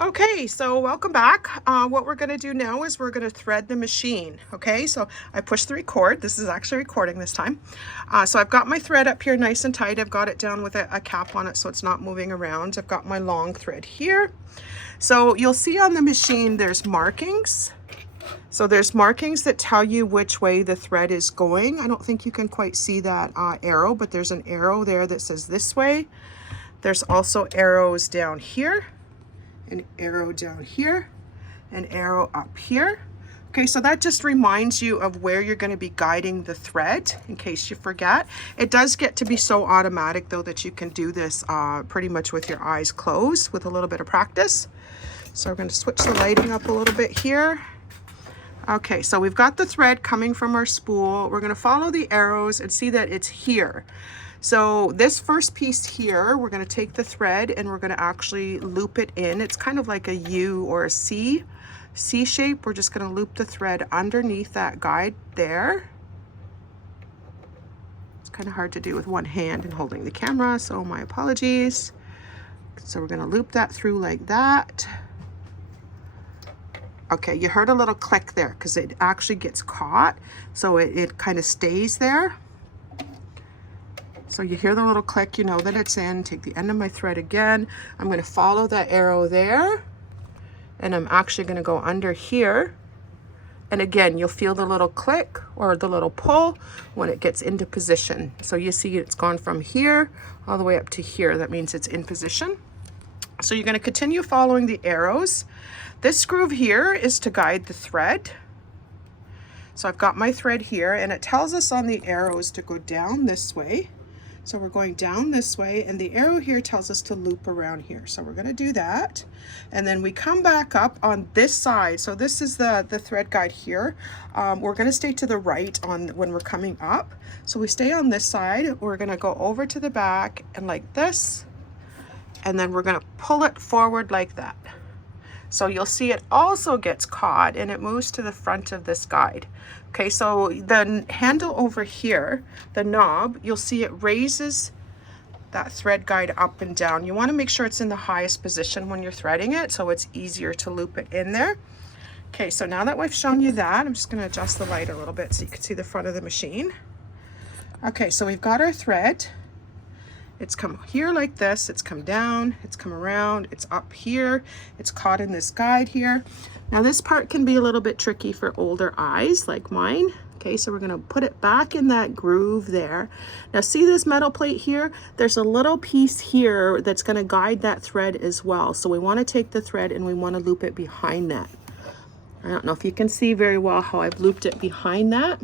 Okay, so welcome back. What we're going to do now is we're going to thread the machine. Okay, so I pushed the record. This is actually recording this time. So I've got my thread up here nice and tight. I've got it down with a cap on it so it's not moving around. I've got my long thread here. So you'll see on the machine there's markings. So there's markings that tell you which way the thread is going. I don't think you can quite see that arrow, but there's an arrow there that says this way. There's also arrows down here. An arrow down here, an arrow up here. Okay, so that just reminds you of where you're going to be guiding the thread in case you forget. It does get to be so automatic though that you can do this pretty much with your eyes closed with a little bit of practice. So we're going to switch the lighting up a little bit here. Okay, so we've got the thread coming from our spool. We're going to follow the arrows and see that it's here. So this first piece here, we're going to take the thread and we're going to actually loop it in. It's kind of like a U or a C shape. We're just going to loop the thread underneath that guide there. It's kind of hard to do with one hand and holding the camera, so my apologies. So we're going to loop that through like that. Okay, you heard a little click there because it actually gets caught. So it kind of stays there. So you hear the little click, you know that it's in. Take the end of my thread again. I'm going to follow that arrow there. And I'm actually going to go under here. And again, you'll feel the little click or the little pull when it gets into position. So you see it's gone from here all the way up to here. That means it's in position. So you're going to continue following the arrows. This groove here is to guide the thread. So I've got my thread here and it tells us on the arrows to go down this way. So we're going down this way and the arrow here tells us to loop around here. So we're going to do that. And then we come back up on this side. So this is the thread guide here. We're going to stay to the right on when we're coming up. So we stay on this side. We're going to go over to the back and like this. And then we're going to pull it forward like that. So you'll see it also gets caught and it moves to the front of this guide. Okay, so the handle over here, the knob, you'll see it raises that thread guide up and down. You want to make sure it's in the highest position when you're threading it so it's easier to loop it in there. Okay, so now that we've shown you that, I'm just going to adjust the light a little bit so you can see the front of the machine. Okay, so we've got our thread. It's come here like this, it's come down, it's come around, it's up here, it's caught in this guide here. Now this part can be a little bit tricky for older eyes like mine. Okay, so we're gonna put it back in that groove there. Now see this metal plate here? There's a little piece here that's gonna guide that thread as well. So we wanna take the thread and we wanna loop it behind that. I don't know if you can see very well how I've looped it behind that.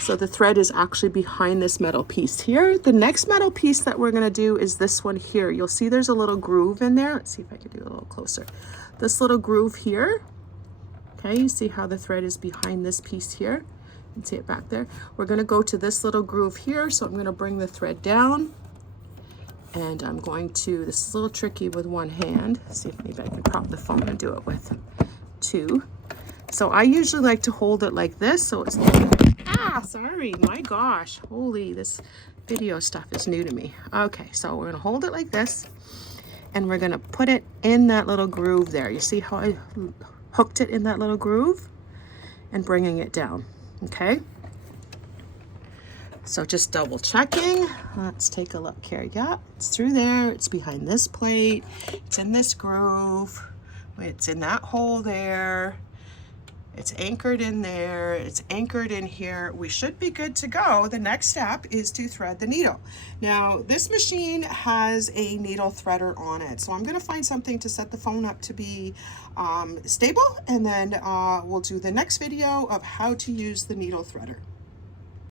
So the thread is actually behind this metal piece here. The next metal piece that we're gonna do is this one here. You'll see there's a little groove in there. Let's see if I can do a little closer. This little groove here. Okay, you see how the thread is behind this piece here. You can see it back there. We're gonna go to this little groove here. So I'm gonna bring the thread down and I'm going to, this is a little tricky with one hand. Let's see if maybe I can prop the phone and do it with two. So I usually like to hold it like this. So it's, sorry, my gosh, holy, this video stuff is new to me. Okay, so we're gonna hold it like this and we're gonna put it in that little groove there. You see how I hooked it in that little groove and bringing it down, okay? So just double checking. Let's take a look here. Yeah, it's through there, it's behind this plate, it's in this groove, it's in that hole there. It's anchored in there, it's anchored in here. We should be good to go. The next step is to thread the needle. Now, this machine has a needle threader on it. So I'm gonna find something to set the phone up to be stable, and then we'll do the next video of how to use the needle threader.